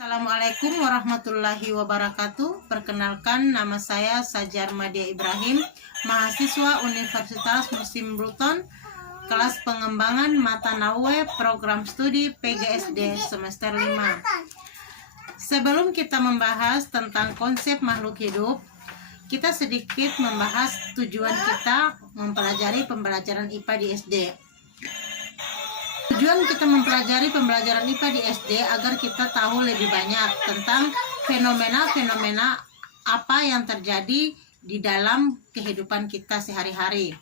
Assalamualaikum warahmatullahi wabarakatuh. Perkenalkan, nama saya Sajar Madia Ibrahim, mahasiswa Universitas Musim Bruton, kelas pengembangan Mata Naue, program studi PGSD semester 5. Sebelum kita membahas tentang konsep makhluk hidup, kita sedikit membahas tujuan kita mempelajari pembelajaran IPA di SD. Tujuan kita mempelajari pembelajaran IPA di SD agar kita tahu lebih banyak tentang fenomena-fenomena apa yang terjadi di dalam kehidupan kita sehari-hari.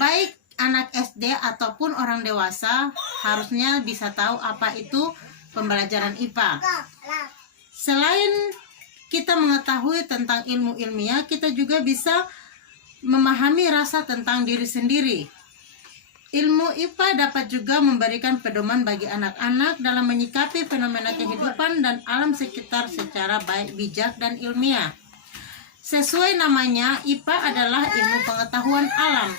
Baik anak SD ataupun orang dewasa harusnya bisa tahu apa itu pembelajaran IPA. Selain kita mengetahui tentang ilmu ilmiah, kita juga bisa memahami rasa tentang diri sendiri. Ilmu IPA dapat juga memberikan pedoman bagi anak-anak dalam menyikapi fenomena kehidupan dan alam sekitar secara baik, bijak, dan ilmiah. Sesuai namanya, IPA adalah ilmu pengetahuan alam.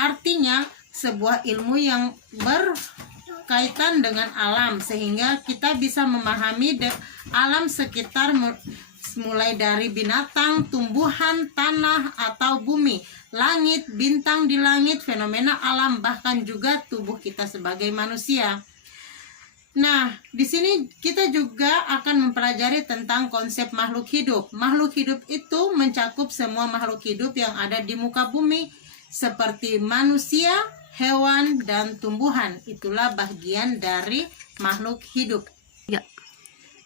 Artinya, sebuah ilmu yang berkaitan dengan alam, sehingga kita bisa memahami alam sekitar mulai dari binatang, tumbuhan, tanah, atau bumi, langit, bintang di langit, fenomena alam, bahkan juga tubuh kita sebagai manusia. Nah, di sini kita juga akan mempelajari tentang konsep makhluk hidup. Makhluk hidup itu mencakup semua makhluk hidup yang ada di muka bumi, seperti manusia, hewan, dan tumbuhan. Itulah bagian dari makhluk hidup.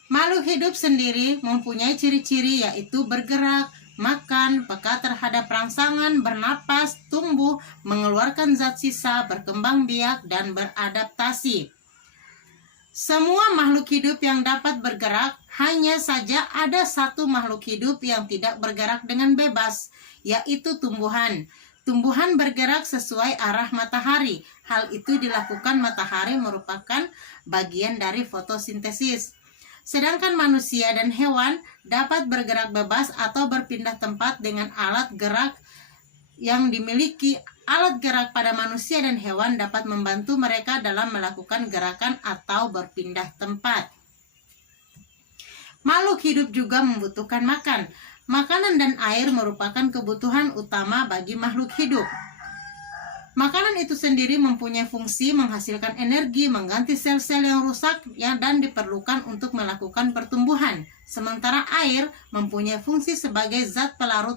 Makhluk hidup sendiri mempunyai ciri-ciri, yaitu bergerak, makan, peka terhadap rangsangan, bernapas, tumbuh, mengeluarkan zat sisa, berkembang biak, dan beradaptasi. Semua makhluk hidup yang dapat bergerak, hanya saja ada satu makhluk hidup yang tidak bergerak dengan bebas, yaitu tumbuhan. Tumbuhan bergerak sesuai arah matahari. Hal itu dilakukan matahari merupakan bagian dari fotosintesis. Sedangkan manusia dan hewan dapat bergerak bebas atau berpindah tempat dengan alat gerak yang dimiliki. Alat gerak pada manusia dan hewan dapat membantu mereka dalam melakukan gerakan atau berpindah tempat. Makhluk hidup juga membutuhkan makan. Makanan dan air merupakan kebutuhan utama bagi makhluk hidup. Makanan itu sendiri mempunyai fungsi menghasilkan energi, mengganti sel-sel yang rusak dan diperlukan untuk melakukan pertumbuhan. Sementara air mempunyai fungsi sebagai zat pelarut